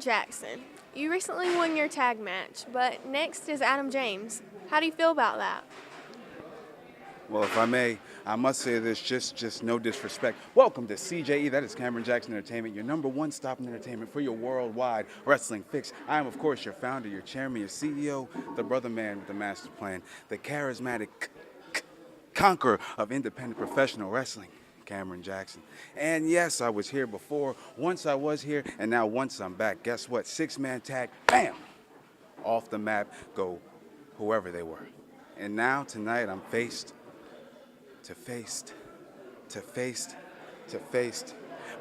Jackson, you recently won your tag match, but next is Adam James. How do you feel about that? Well, if I may, I must say this, just no disrespect. Welcome to CJE, that is Cameron Jackson Entertainment, your #1 stop in entertainment for your worldwide wrestling fix. I am, of course, your founder, your chairman, your CEO, the brother man with the master plan, the charismatic conqueror of independent professional wrestling, Cameron Jackson. And yes, I was here before. Once I was here, and now once I'm back. Guess what? 6-man tag, bam! Off the map go whoever they were. And now, tonight, I'm faced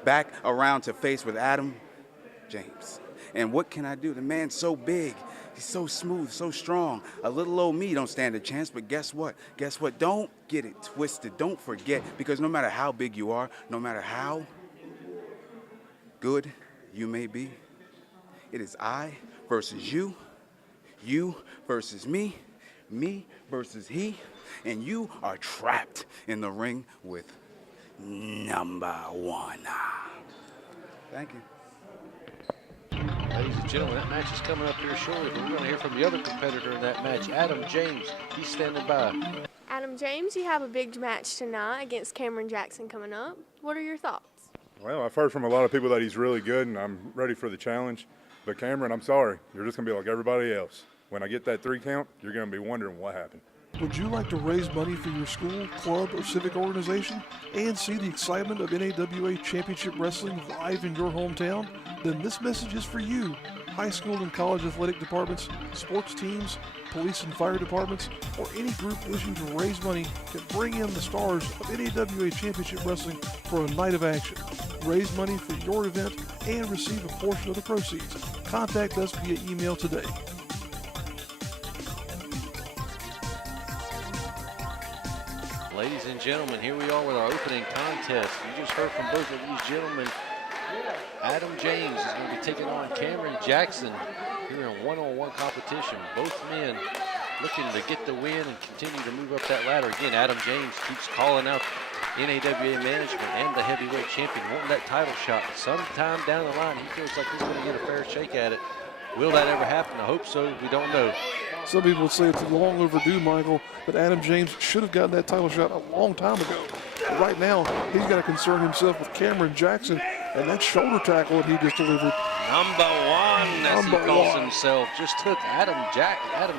back around to face with Adam James. And what can I do? The man's so big. He's so smooth, so strong. A little old me don't stand a chance, but guess what? Guess what? Don't get it twisted. Don't forget, because no matter how big you are, no matter how good you may be, it is I versus you, you versus me, me versus he, and you are trapped in the ring with #1. Thank you. Ladies and gentlemen, that match is coming up here shortly, but we're going to hear from the other competitor in that match, Adam James. He's standing by. Adam James, you have a big match tonight against Cameron Jackson coming up. What are your thoughts? Well, I've heard from a lot of people that he's really good, and I'm ready for the challenge. But Cameron, I'm sorry. You're just going to be like everybody else. When I get that 3 count, you're going to be wondering what happened. Would you like to raise money for your school, club, or civic organization and see the excitement of NAWA Championship Wrestling live in your hometown? Then this message is for you. High school and college athletic departments, sports teams, police and fire departments, or any group wishing to raise money can bring in the stars of NAWA Championship Wrestling for a night of action. Raise money for your event and receive a portion of the proceeds. Contact us via email today. Ladies and gentlemen, here we are with our opening contest. You just heard from both of these gentlemen. Adam James is going to be taking on Cameron Jackson here in one-on-one competition. Both men looking to get the win and continue to move up that ladder. Again, Adam James keeps calling out NAWA management and the heavyweight champion wanting that title shot. Sometime down the line, he feels like he's going to get a fair shake at it. Will that ever happen? I hope so. We don't know. Some people would say it's long overdue, Michael, but Adam James should have gotten that title shot a long time ago. But right now, he's got to concern himself with Cameron Jackson and that shoulder tackle that he just delivered. #1, as he calls himself, just took Adam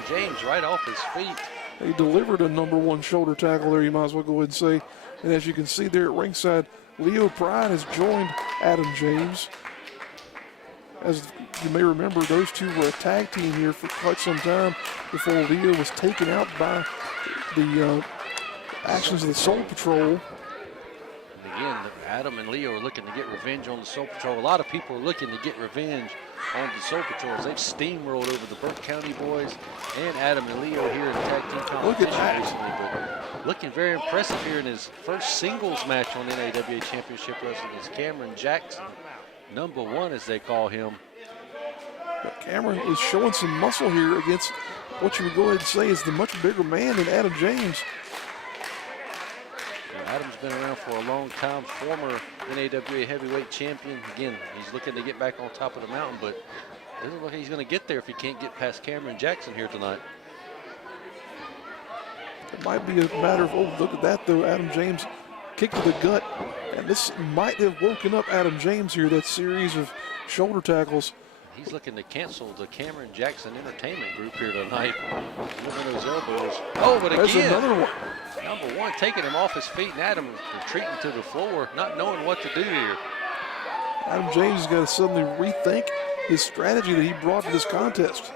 James right off his feet. He delivered a #1 shoulder tackle there, you might as well go ahead and say. And as you can see there at ringside, Leo Pryde has joined Adam James. As you may remember, those two were a tag team here for quite some time before Leo was taken out by the actions of the Soul Patrol. And again, Adam and Leo are looking to get revenge on the Soul Patrol. A lot of people are looking to get revenge on the Soul Patrols. They've steamrolled over the Burke County boys and Adam and Leo here in the tag team competition recently. But looking very impressive here in his first singles match on NAWA Championship Wrestling is Cameron Jackson. #1, as they call him. But Cameron is showing some muscle here against what you would go ahead and say is the much bigger man than Adam James. Well, Adam's been around for a long time, former NAWA heavyweight champion. Again, he's looking to get back on top of the mountain, but it doesn't look like he's going to get there if he can't get past Cameron Jackson here tonight. It might be a matter of, oh, look at that though, Adam James kick to the gut. And this might have woken up Adam James here, that series of shoulder tackles. He's looking to cancel the Cameron Jackson Entertainment Group here tonight. Moving those elbows. Oh, but There's again, another one. #1 taking him off his feet, and Adam retreating to the floor, not knowing what to do here. Adam James has got to suddenly rethink his strategy that he brought to this contest.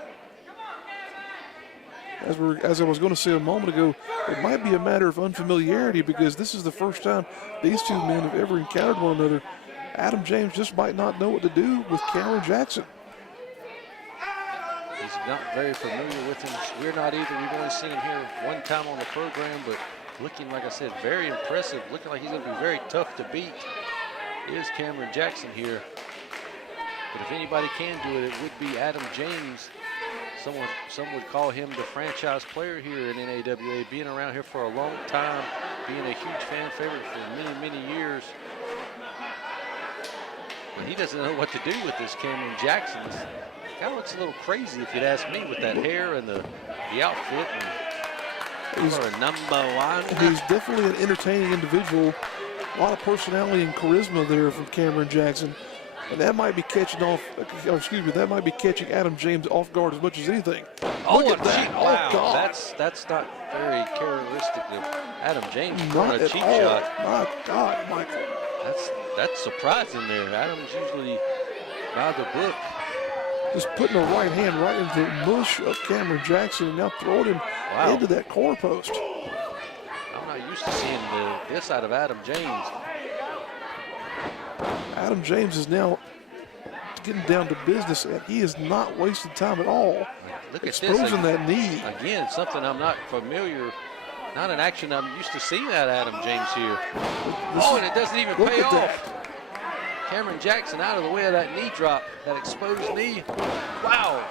As I was going to say a moment ago, it might be a matter of unfamiliarity because this is the first time these two men have ever encountered one another. Adam James just might not know what to do with Cameron Jackson. He's not very familiar with him. We're not either. We've only seen him here one time on the program, but looking, like I said, very impressive. Looking like he's going to be very tough to beat. Is Cameron Jackson here. But if anybody can do it, it would be Adam James. Some would call him the franchise player here in NAWA, being around here for a long time, being a huge fan favorite for many, many years. But he doesn't know what to do with this Cameron Jackson. Kind of looks a little crazy if you'd ask me, with that hair and the outfit. And he's a Numbah. He's definitely an entertaining individual. A lot of personality and charisma there from Cameron Jackson. And that might be catching that might be catching Adam James off guard as much as anything. Oh, Look at that. Wow. Oh, God. That's not very characteristic of Adam James. Not a at cheap all. shot. My God, Michael. That's surprising there. Adam's usually by the book. Just putting a right hand right into the mush of Cameron Jackson and now throwing him into that corner post. I'm not used to seeing this side of Adam James. Adam James is now getting down to business, and he is not wasting time at all. Look at exposing this. that knee. Again, something I'm not familiar, not an action I'm used to seeing at Adam James here. And it doesn't even pay off. Cameron Jackson out of the way of that knee drop, that exposed knee. Wow.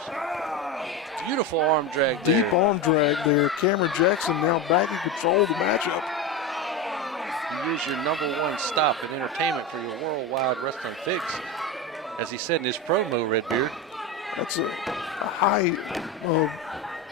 Beautiful arm drag there. Deep arm drag there. Cameron Jackson now back in control of the matchup. He is your #1 stop in entertainment for your worldwide wrestling fix. As he said in his promo, Redbeard. That's a high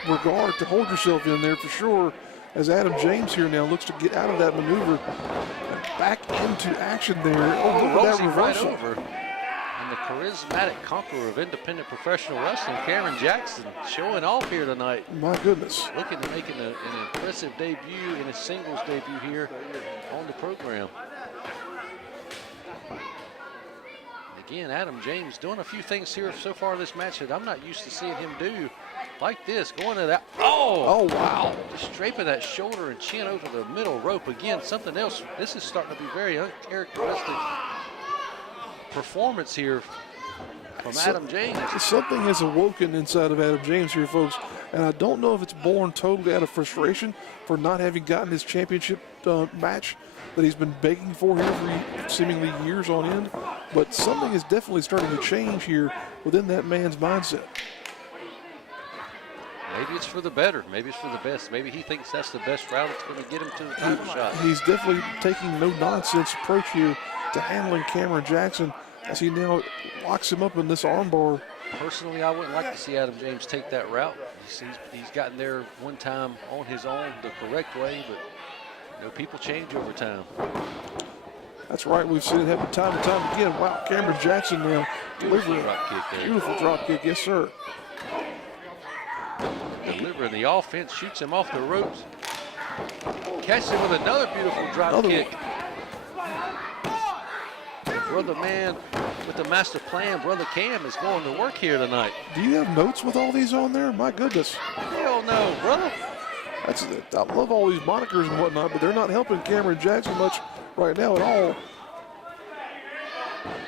regard to hold yourself in there for sure, as Adam James here now looks to get out of that maneuver and back into action there. Oh, look at that reversal. Right over. And the charismatic conqueror of independent professional wrestling, Cameron Jackson, showing off here tonight. My goodness. Looking to make an impressive debut in his singles debut here on the program. Again, Adam James doing a few things here so far in this match that I'm not used to seeing him do. Like this, going to that. Oh, wow. Just draping that shoulder and chin over the middle rope. Again, something else. This is starting to be very uncharacteristic performance here from Adam James. Something has awoken inside of Adam James here, folks. And I don't know if it's born totally out of frustration for not having gotten his championship match that he's been begging for here for seemingly years on end. But something is definitely starting to change here within that man's mindset. Maybe it's for the better. Maybe it's for the best. Maybe he thinks that's the best route that's going to get him to the title shot. He's definitely taking no-nonsense approach here to handling Cameron Jackson as he now locks him up in this armbar. Personally, I wouldn't like to see Adam James take that route. He's gotten there one time on his own the correct way, but you know, people change over time. That's right. We've seen it happen time and time again. Wow, Cameron Jackson now delivering a beautiful drop kick. Yes, sir. Delivering the offense, shoots him off the ropes. Catches him with another beautiful drop kick. Brother man with the master plan, Brother Cam, is going to work here tonight. Do you have notes with all these on there? My goodness. Hell no, brother. I love all these monikers and whatnot, but they're not helping Cameron Jackson much right now at all.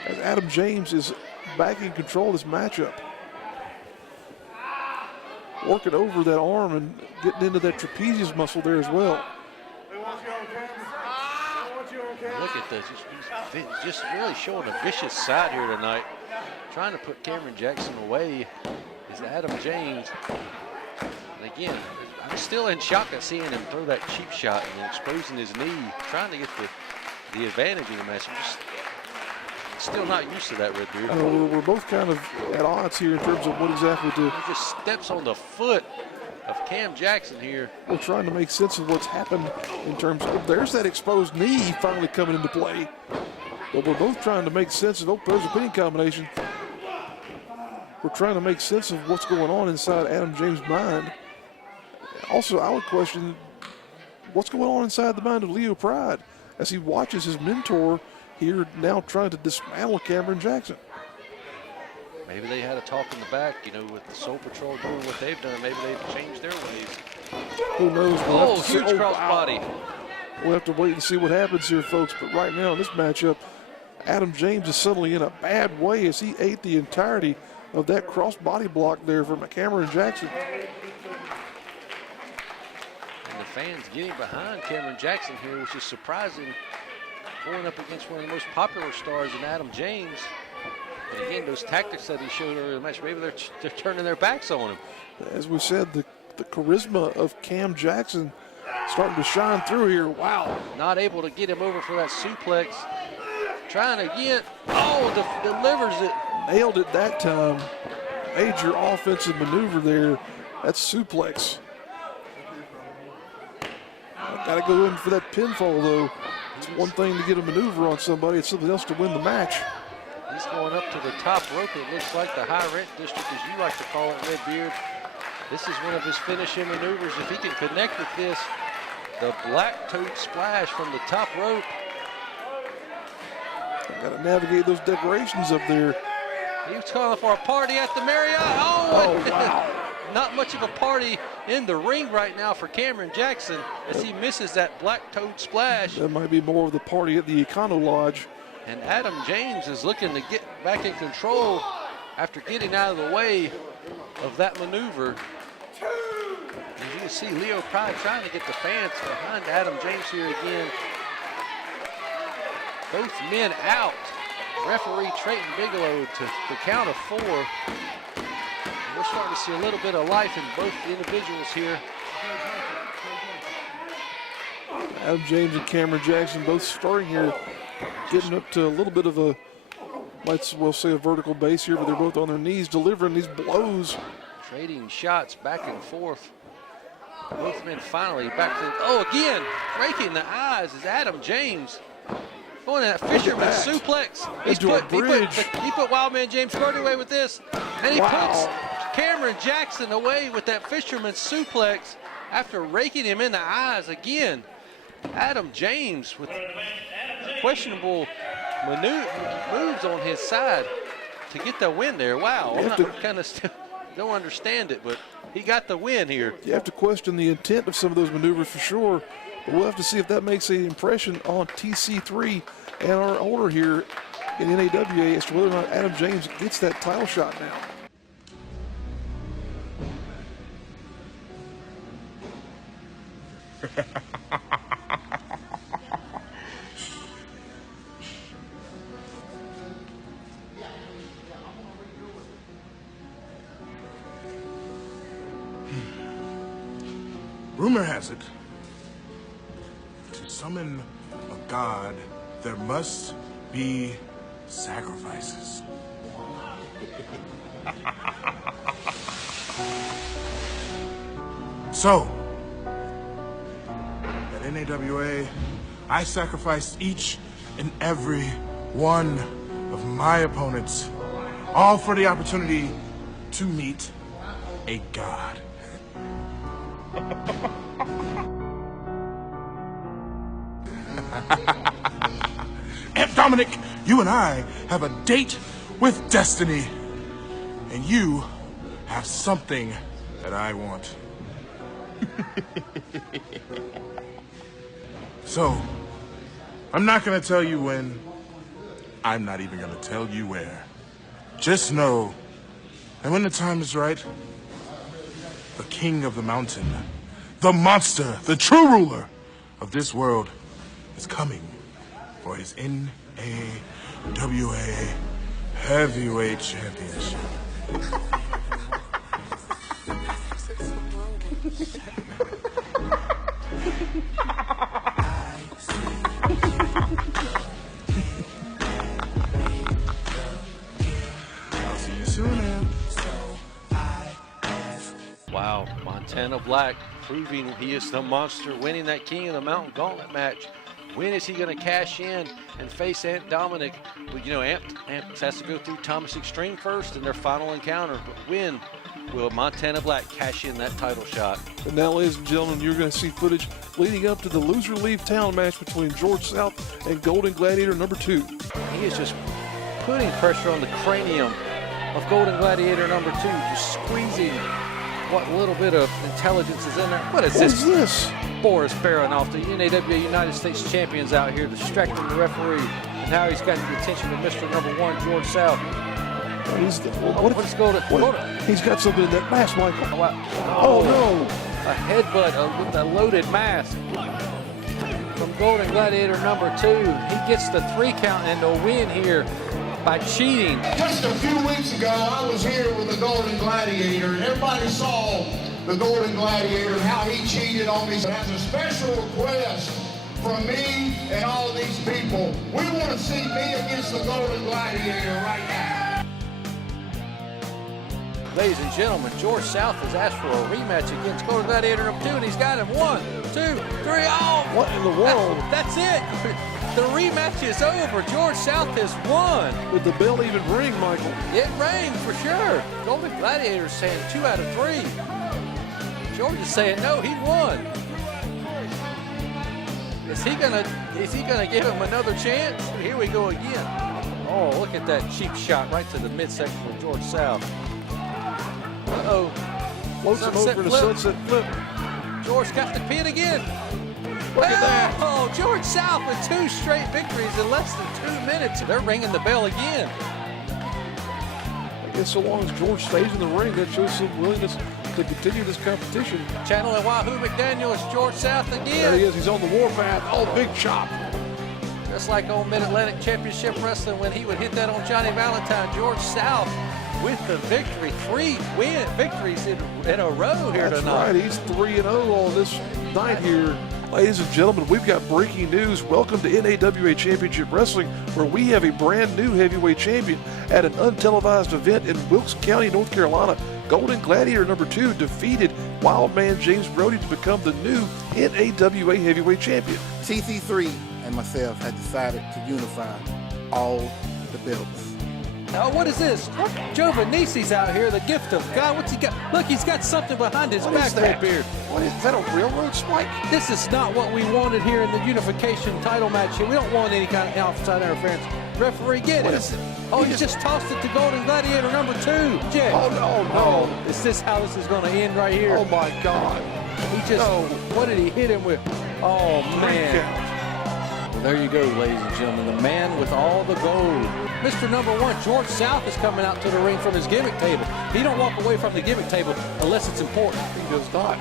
As Adam James is back in control of this matchup. Working over that arm and getting into that trapezius muscle there as well. Look at this. He's just really showing a vicious side here tonight. Trying to put Cameron Jackson away is Adam James. And again, I'm still in shock at seeing him throw that cheap shot and exposing his knee, trying to get the advantage in the match. I'm just still not used to that, Redbeard. We're both kind of at odds here in terms of what exactly to. He just steps on the foot of Cam Jackson here. We're trying to make sense of what's happened in terms of, there's that exposed knee finally coming into play. But we're both trying to make sense of, there's a pinning combination. We're trying to make sense of what's going on inside Adam James' mind. Also, I would question what's going on inside the mind of Leo Pryde as he watches his mentor here now trying to dismantle Cameron Jackson. Maybe they had a talk in the back, you know, with the Soul Patrol doing what they've done. Maybe they've changed their ways. Who knows? Oh, huge crossbody. We'll have to wait and see what happens here, folks. But right now in this matchup, Adam James is suddenly in a bad way as he ate the entirety of that crossbody block there from Cameron Jackson. And the fans getting behind Cameron Jackson here, which is surprising, going up against one of the most popular stars in Adam James. But again, those tactics that he showed earlier in the match, maybe they're turning their backs on him. As we said, the charisma of Cam Jackson starting to shine through here. Wow. Not able to get him over for that suplex. Trying again. Oh, delivers it. Nailed it that time. Major offensive maneuver there. That's suplex. Got to go in for that pinfall, though. It's one thing to get a maneuver on somebody. It's something else to win the match. He's going up to the top rope. It looks like the high rent district, as you like to call it, Redbeard. This is one of his finishing maneuvers. If he can connect with this, the black toad splash from the top rope. Got to navigate those decorations up there. He was calling for a party at the Marriott. Oh, wow. Not much of a party in the ring right now for Cameron Jackson as he misses that black toad splash. That might be more of the party at the Econo Lodge. And Adam James is looking to get back in control after getting out of the way of that maneuver. As you can see, Leo Pryde trying to get the fans behind Adam James here again. Both men out. Referee Trayton Bigelow to the count of 4. And we're starting to see a little bit of life in both individuals here. Adam James and Cameron Jackson both starting here, getting up to a little bit of a, might well say a vertical base here, but they're both on their knees delivering these blows. Trading shots back and forth. Both men finally back to, oh, again, breaking the eyes is Adam James. Going to that fisherman suplex. He put Wildman James Carter away with this. And he puts Cameron Jackson away with that fisherman suplex after raking him in the eyes again. Adam James with questionable moves on his side to get the win there. Wow, I'm kind of still don't understand it, but he got the win here. You have to question the intent of some of those maneuvers for sure, but we'll have to see if that makes an impression on TC3 and our owner here in NAWA as to whether or not Adam James gets that title shot now. Rumor has it, to summon a god, there must be sacrifices. So, at NAWA, I sacrificed each and every one of my opponents, all for the opportunity to meet a god. Aunt Dominic, you and I have a date with destiny, and you have something that I want. So, I'm not gonna tell you when, I'm not even gonna tell you where. Just know that when the time is right, the king of the mountain, the monster, the true ruler of this world is coming for his NAWA Heavyweight Championship. I'll see you soon, man. Wow, Montana Black proving he is the monster, winning that King of the Mountain Gauntlet match. When is he going to cash in and face Aunt Dominic? Well, you know, Aunt has to go through Thomas Extreme first in their final encounter. But when will Montana Black cash in that title shot? And now, ladies and gentlemen, you're going to see footage leading up to the loser leave town match between George South and Golden Gladiator number 2. He is just putting pressure on the cranium of Golden Gladiator number 2, just squeezing what little bit of intelligence is in there. What is this? Boris Baronoff, the NAWA United States champions out here distracting the referee. And now he's got the attention of Mr. Number 1, George South. He's got something in that mask, Michael. Oh no! A headbutt with a loaded mask from Golden Gladiator number 2. He gets the 3 count and a win here by cheating. Just a few weeks ago, I was here with the Golden Gladiator, and everybody saw the Golden Gladiator and how he cheated on me. As a special request from me and all these people, we want to see me against the Golden Gladiator right now. Ladies and gentlemen, George South has asked for a rematch against Golden Gladiator number 2, and he's got him. 1, 2, 3. Oh! What in the world? That's it. The rematch is over. George South has won. Did the bell even ring, Michael? It rang for sure. Golden Gladiator saying 2 out of 3. George is saying no, he won. Is he gonna give him another chance? Here we go again. Oh, look at that cheap shot right to the midsection for George South. Uh-oh. Floats him over to sunset flip. George got the pin again. Look at that. Oh, George South with 2 straight victories in less than 2 minutes. They're ringing the bell again. I guess so long as George stays in the ring, that shows some willingness to continue this competition. Channeling Wahoo McDaniels, George South again. There he is. He's on the warpath. Oh, big chop. Just like on Mid-Atlantic Championship Wrestling when he would hit that on Johnny Valentine. George South with the victory. 3 victories in a row here That's tonight. right. He's 3-0 on this night here. Ladies and gentlemen, we've got breaking news. Welcome to NAWA Championship Wrestling, where we have a brand new heavyweight champion at an untelevised event in Wilkes County, North Carolina. Golden Gladiator number 2 defeated Wildman James Brody to become the new NAWA heavyweight champion. TC3 and myself had decided to unify all the belts. Oh, what is this? Joe Venisi's out here, the gift of God. What's he got? Look, he's got something behind his back right beard. What is that, a railroad spike? This is not what we wanted here in the unification title match here. We don't want any kind of outside interference. Referee, get What it. is it? Oh, he just tossed it to Golden Gladiator number 2. Jay. Oh, no. Is this how this is going to end right here? Oh, my God. He just, no. What did he hit him with? Oh, man. Well, there you go, ladies and gentlemen. The man with all the gold. Mr. Number 1, George South, is coming out to the ring from his gimmick table. He don't walk away from the gimmick table unless it's important. He does not.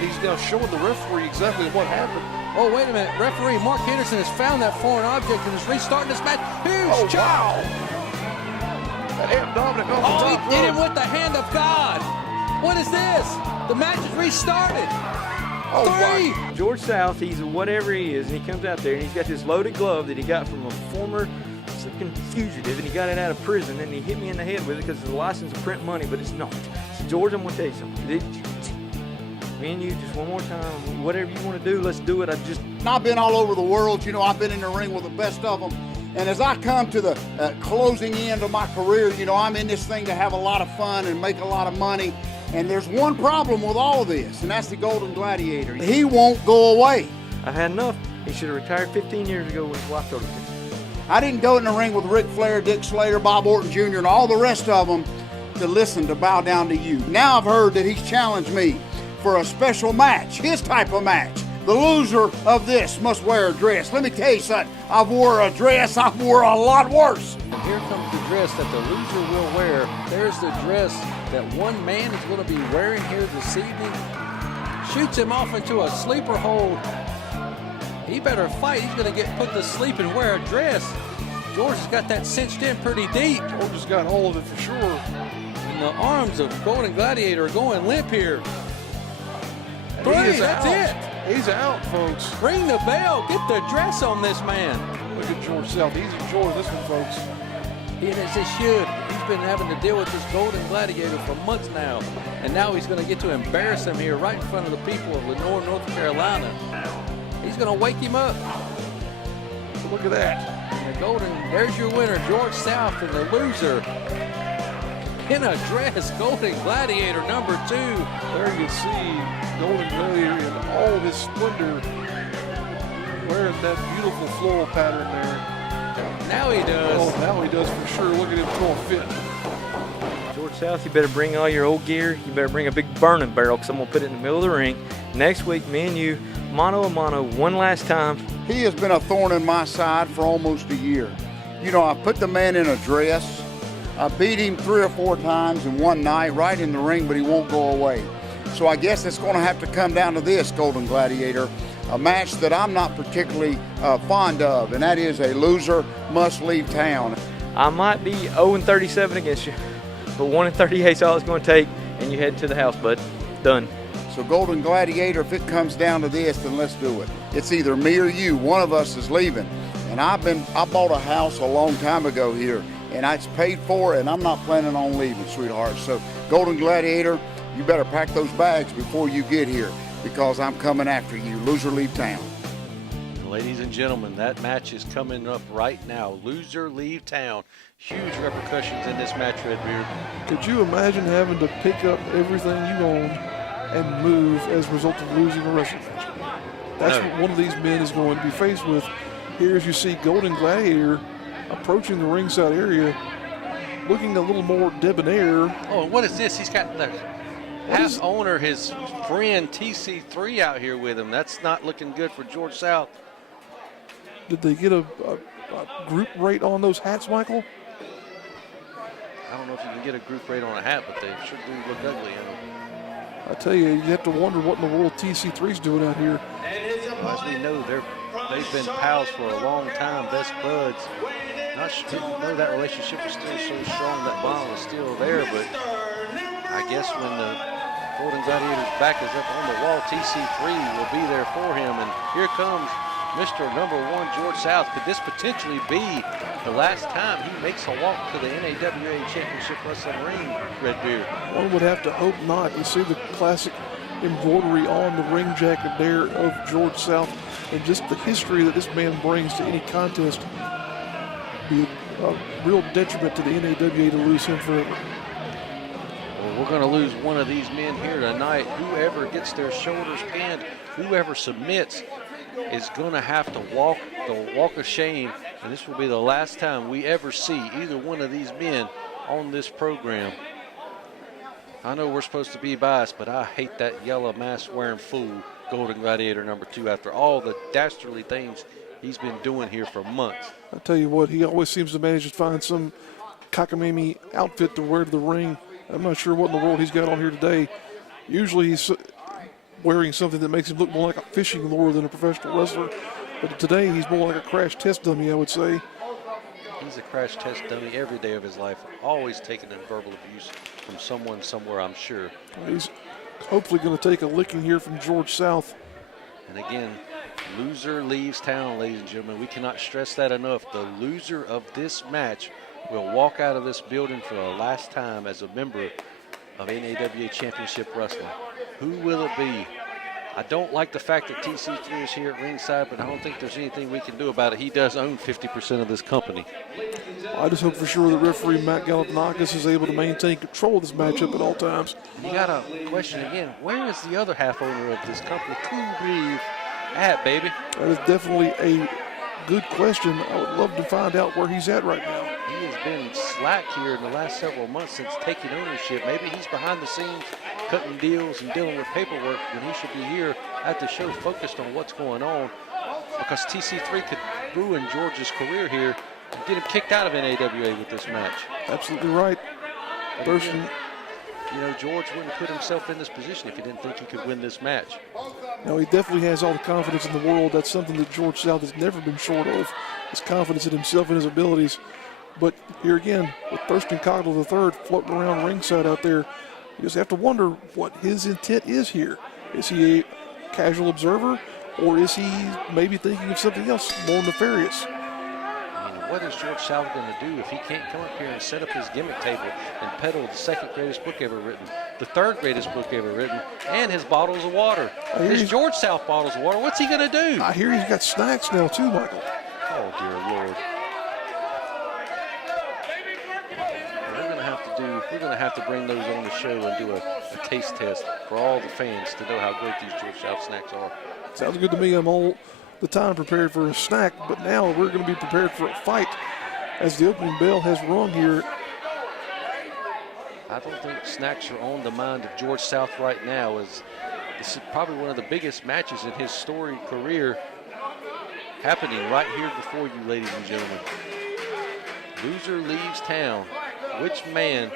He's now showing the referee exactly what happened. Oh, wait a minute. Referee Mark Henderson has found that foreign object and is restarting this match. Huge chop. Wow. That abdominal off the Oh, top he did rope. him with the hand of God. What is this? The match is restarted. Oh, 3. my. George South, he's whatever he is, and he comes out there and he's got this loaded glove that he got from a former fugitive, and he got it out of prison, and he hit me in the head with it because it's a license to print money, but it's not. So George, I'm gonna tell you something. Me and you, just one more time, whatever you want to do, let's do it. I've been all over the world, you know, I've been in the ring with the best of them. And as I come to the closing end of my career, you know, I'm in this thing to have a lot of fun and make a lot of money. And there's one problem with all of this, and that's the Golden Gladiator. He won't go away. I've had enough. He should have retired 15 years ago when his wife told him to. I didn't go in the ring with Ric Flair, Dick Slater, Bob Orton Jr., and all the rest of them to listen, to bow down to you. Now I've heard that he's challenged me for a special match, his type of match. The loser of this must wear a dress. Let me tell you something, I've wore a dress, I've wore a lot worse. And here comes the dress that the loser will wear. There's the dress that one man is going to be wearing here this evening. Shoots him off into a sleeper hold. He better fight. He's going to get put to sleep and wear a dress. George has got that cinched in pretty deep. George has got hold of it for sure. And the arms of Golden Gladiator are going limp here. 3, that's it. He's out, folks. Ring the bell. Get the dress on this man. Look at George South. He's enjoying this one, folks. He should. He's been having to deal with this Golden Gladiator for months now. And now he's going to get to embarrass him here right in front of the people of Lenore, North Carolina. He's going to wake him up. So look at that. And the there's your winner, George South, and the loser in a dress, Golden Gladiator number 2. There you see Golden Gladiator in all his splendor, wearing that beautiful floral pattern there. Now he does. Oh, now he does for sure. Look at him throw a fit. George South, you better bring all your old gear. You better bring a big burning barrel because I'm going to put it in the middle of the ring. Next week, me and you, mano a mano, one last time. He has been a thorn in my side for almost a year. You know, I put the man in a dress. I beat him 3 or 4 times in one night right in the ring, but he won't go away. So I guess it's going to have to come down to this, Golden Gladiator, a match that I'm not particularly fond of, and that is a loser must leave town. I might be 0-37 against you, but 1-38 is all it's going to take, and you head to the house, bud. Done. So Golden Gladiator, if it comes down to this, then let's do it. It's either me or you. One of us is leaving. And I bought a house a long time ago here, and it's paid for, and I'm not planning on leaving, sweetheart. So Golden Gladiator, you better pack those bags before you get here, because I'm coming after you. Loser leave town. Ladies and gentlemen, that match is coming up right now. Loser leave town. Huge repercussions in this match, Redbeard. Could you imagine having to pick up everything you own and move as a result of losing a wrestling match? That's what one of these men is going to be faced with. Here, as you see Golden Gladiator approaching the ringside area, looking a little more debonair. Oh, what is this? He's got the half owner, his friend TC3 out here with him. That's not looking good for George South. Did they get a group rate on those hats, Michael? I don't know if you can get a group rate on a hat, but they sure do look ugly. I tell you, you have to wonder what in the world TC3's doing out here. Well, as we know, they've been pals for a long time, best buds. Didn't know that relationship was still so strong, that bond was still there, but I guess when the Golden Gladiator's back is up on the wall, TC3 will be there for him, and here comes Mr. #1 George South. Could this potentially be the last time he makes a walk to the NAWA Championship Wrestling ring, Redbeard? One would have to hope not. You see the classic embroidery on the ring jacket there of George South, and just the history that this man brings to any contest. Be a real detriment to the NAWA to lose him forever. Well, we're going to lose one of these men here tonight. Whoever gets their shoulders pinned, whoever submits, is going to have to walk the walk of shame, and this will be the last time we ever see either one of these men on this program. I know we're supposed to be biased, but I hate that yellow mask wearing fool, Golden Gladiator #2, after all the dastardly things he's been doing here for months. I tell you what, he always seems to manage to find some cockamamie outfit to wear to the ring. I'm not sure what in the world he's got on here today. Usually he's wearing something that makes him look more like a fishing lure than a professional wrestler. But today he's more like a crash test dummy, I would say. He's a crash test dummy every day of his life, always taking in verbal abuse from someone somewhere, I'm sure. He's hopefully going to take a licking here from George South. And again, loser leaves town, ladies and gentlemen. We cannot stress that enough. The loser of this match will walk out of this building for the last time as a member of NAWA Championship Wrestling. Who will it be? I don't like the fact that TC3 is here at ringside, but I don't think there's anything we can do about it. He does own 50% of this company. I just hope for sure that referee Matt Galifianakis is able to maintain control of this matchup at all times. You got to question again, where is the other half owner of this company, Cool Breeze, at, baby? That is definitely a good question. I would love to find out where he's at right now. He has been slack here in the last several months since taking ownership. Maybe he's behind the scenes cutting deals and dealing with paperwork when he should be here at the show focused on what's going on, because TC3 could ruin George's career here and get him kicked out of NAWA with this match. Absolutely right. Thurston. You know, George wouldn't put himself in this position if he didn't think he could win this match. Now, he definitely has all the confidence in the world. That's something that George South has never been short of, his confidence in himself and his abilities. But here again, with Thurston Cogdell III floating around ringside out there, you just have to wonder what his intent is here. Is he a casual observer, or is he maybe thinking of something else more nefarious? I mean, what is George South going to do if he can't come up here and set up his gimmick table and peddle the second greatest book ever written, the third greatest book ever written, and his bottles of water? His George South bottles of water, what's he going to do? I hear he's got snacks now too, Michael. Oh, dear Lord. We're going to have to bring those on the show and do a taste test for all the fans to know how great these George South snacks are. Sounds good to me. I'm all the time prepared for a snack, but now we're going to be prepared for a fight. as the opening bell has rung here. I don't think snacks are on the mind of George South right now, as this is probably one of the biggest matches in his storied career happening right here before you, ladies and gentlemen. Loser leaves town. Which man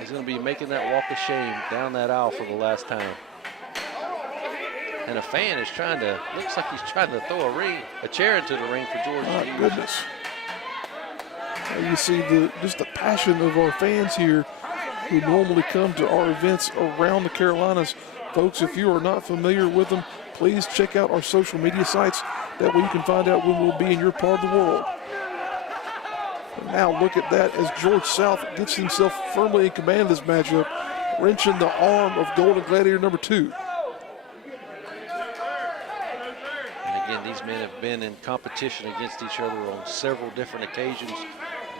is going to be making that walk of shame down that aisle for the last time? And a fan is trying to, looks like he's trying to throw a chair into the ring for George. My goodness. You see just the passion of our fans here who normally come to our events around the Carolinas. Folks, if you are not familiar with them, please check out our social media sites. That way you can find out when we'll be in your part of the world. And now look at that as George South gets himself firmly in command of this matchup, wrenching the arm of Golden Gladiator number 2. And again, these men have been in competition against each other on several different occasions.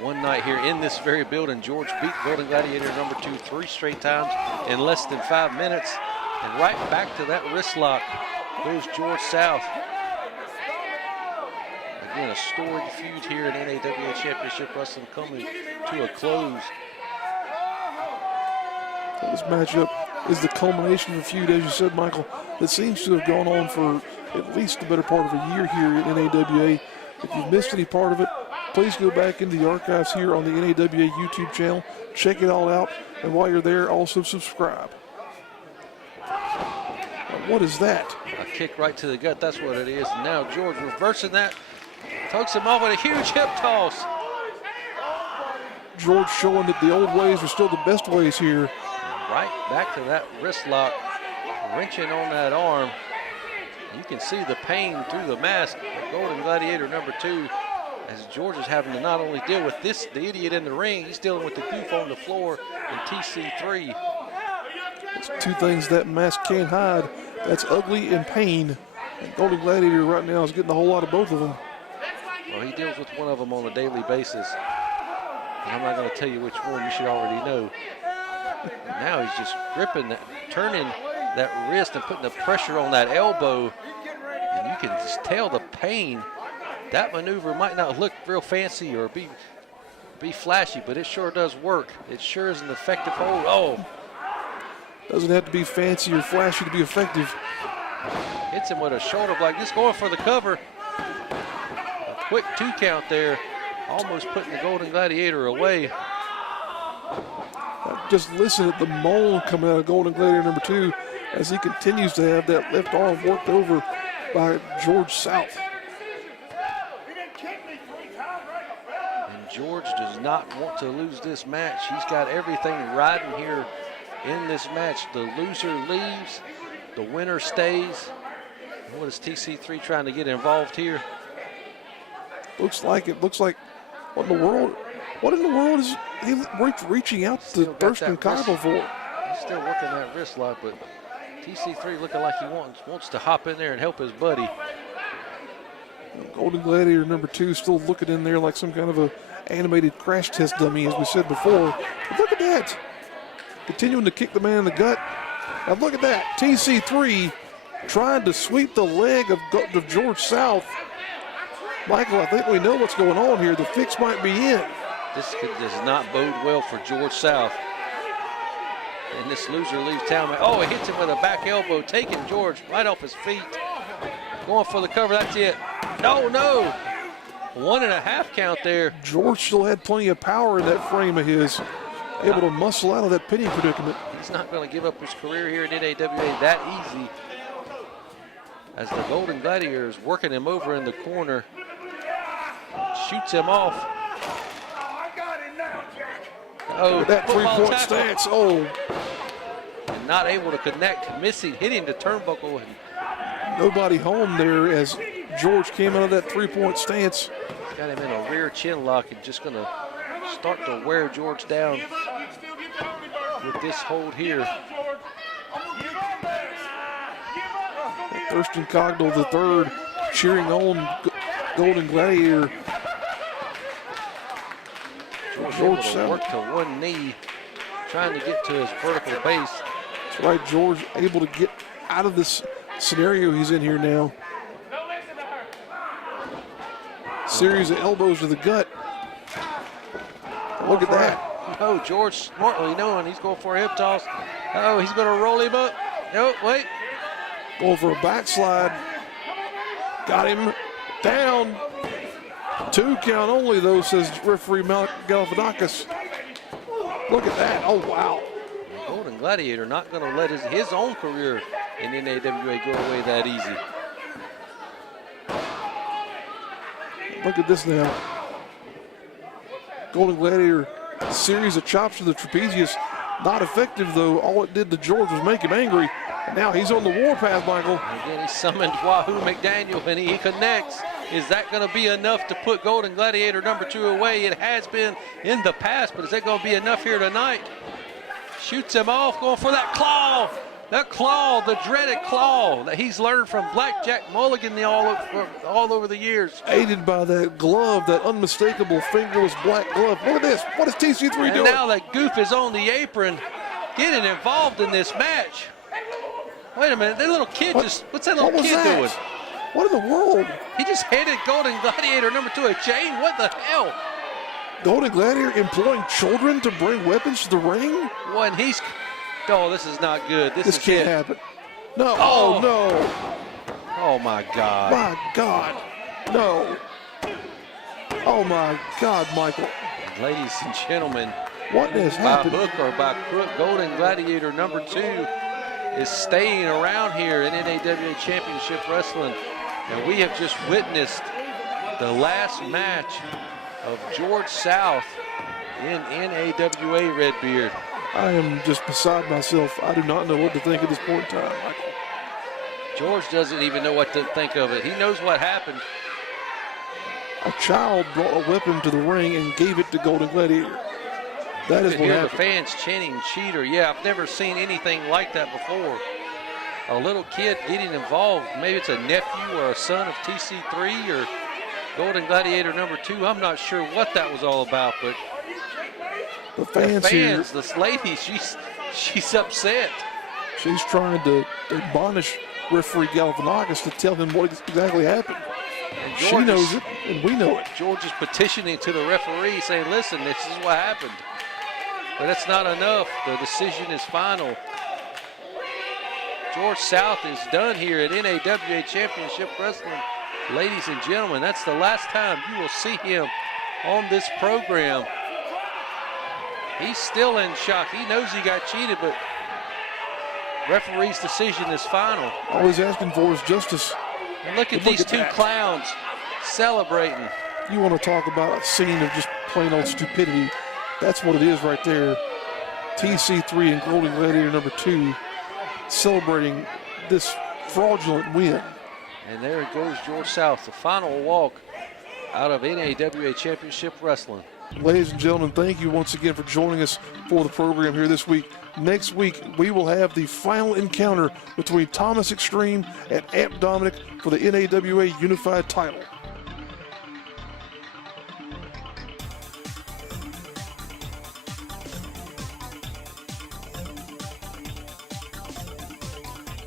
One night here in this very building, George beat Golden Gladiator number 2 3 straight times in less than 5 minutes. And right back to that wrist lock goes George South. Again, a storied feud here in NAWA Championship Wrestling coming to a close. This matchup is the culmination of a feud, as you said, Michael, that seems to have gone on for at least the better part of a year here at NAWA. If you've missed any part of it, please go back into the archives here on the NAWA YouTube channel. Check it all out, and while you're there, also subscribe. Now, what is that? A kick right to the gut, that's what it is. And now George reversing that, tugs him off with a huge hip toss. George showing that the old ways are still the best ways here. Right back to that wrist lock, wrenching on that arm. You can see the pain through the mask of Golden Gladiator number 2, as George is having to not only deal with the idiot in the ring, he's dealing with the goof on the floor in TC3. It's two things that mask can't hide. That's ugly and pain. And Golden Gladiator right now is getting a whole lot of both of them. Well, he deals with one of them on a daily basis. And I'm not going to tell you which one, you should already know. And now he's just gripping that, turning that wrist and putting the pressure on that elbow. And you can just tell the pain. That maneuver might not look real fancy or be flashy, but it sure does work. It sure is an effective hold. Oh. Doesn't have to be fancy or flashy to be effective. Hits him with a shoulder block, just going for the cover. A quick 2 count there, almost putting the Golden Gladiator away. Just listen at the moan coming out of Golden Gladiator number 2 as he continues to have that left arm worked over by George South. And George does not want to lose this match. He's got everything riding here in this match. The loser leaves, the winner stays. What is TC3 trying to get involved here? Looks like what in the world is he reaching out to Thurston Cottle for? He's still working that wrist lock, but TC3 looking like he wants to hop in there and help his buddy. Golden Gladiator number 2 still looking in there like some kind of a animated crash test dummy, as we said before. But look at that. Continuing to kick the man in the gut. Now look at that. TC3 trying to sweep the leg of George South. Michael, I think we know what's going on here. The fix might be in. This does not bode well for George South. And this loser leaves town. Oh, it hits him with a back elbow, taking George right off his feet. Going for the cover, that's it. No. 1.5 count there. George still had plenty of power in that frame of his. Able to muscle out of that pinning predicament. He's not going to give up his career here at NAWA that easy. As the Golden Gladiator is working him over in the corner. Shoots him off. Oh, that 3-point stance. Oh. And not able to connect, missing, hitting the turnbuckle. And nobody home there as George came out of that 3-point stance. Got him in a rear chin lock and just going to start to wear George down with this hold here. Thurston Cogdell III cheering on Golden Gladiator. George able to work to one knee, trying to get to his vertical base. That's right, George able to get out of this scenario he's in here now. Series of elbows to the gut. Look at that. Oh, George smartly knowing he's going for a hip toss. Oh, he's going to roll him up. No, wait. Going for a backslide. Got him down. 2 count only, though, says referee Malik Galifianakis. Look at that. Oh, wow. Golden Gladiator not going to let his own career in NAWA go away that easy. Look at this now. Golden Gladiator series of chops to the trapezius. Not effective, though. All it did to George was make him angry. And now he's on the warpath, Michael. Again, he summoned Wahoo McDaniel, and he connects. Is that going to be enough to put Golden Gladiator number 2 away? It has been in the past, but is that going to be enough here tonight? Shoots him off, going for that claw. That claw, the dreaded claw that he's learned from Blackjack Mulligan all over the years. Aided by that glove, that unmistakable fingerless black glove. Look at this. What is TC3 doing? And now that Goof is on the apron, getting involved in this match. Wait a minute, that little kid what's that little kid doing? What in the world? He just handed Golden Gladiator number 2 a chain. What the hell? Golden Gladiator employing children to bring weapons to the ring? When oh, this is not good. This can't happen. No. Oh, no. Oh, my God. My God. No. Oh, my God, Michael. Ladies and gentlemen, what has happened? By hook or by crook, Golden Gladiator number 2 is staying around here in NAWA Championship Wrestling. And we have just witnessed the last match of George South in NAWA Redbeard. I am just beside myself. I do not know what to think at this point in time, Michael. George doesn't even know what to think of it. He knows what happened. A child brought a weapon to the ring and gave it to Golden Gladiator. That is what happened. The fans chanting cheater. Yeah, I've never seen anything like that before. A little kid getting involved. Maybe it's a nephew or a son of TC3 or Golden Gladiator number 2. I'm not sure what that was all about, but the fans here, this lady, she's upset. She's trying to admonish referee Galifianakis to tell him what exactly happened. And she knows it, and we know it. George is petitioning to the referee, saying, listen, this is what happened. But that's not enough. The decision is final. George South is done here at NAWA Championship Wrestling. Ladies and gentlemen, that's the last time you will see him on this program. He's still in shock. He knows he got cheated, but referee's decision is final. All he's asking for is justice. And look at these two clowns celebrating. You want to talk about a scene of just plain old stupidity. That's what it is right there. TC3 and Golden Gladiator number 2 celebrating this fraudulent win. And there goes George South, the final walk out of NAWA Championship Wrestling. Ladies and gentlemen, thank you once again for joining us for the program here this week. Next week, we will have the final encounter between Thomas Extreme and Amp Dominic for the NAWA Unified title.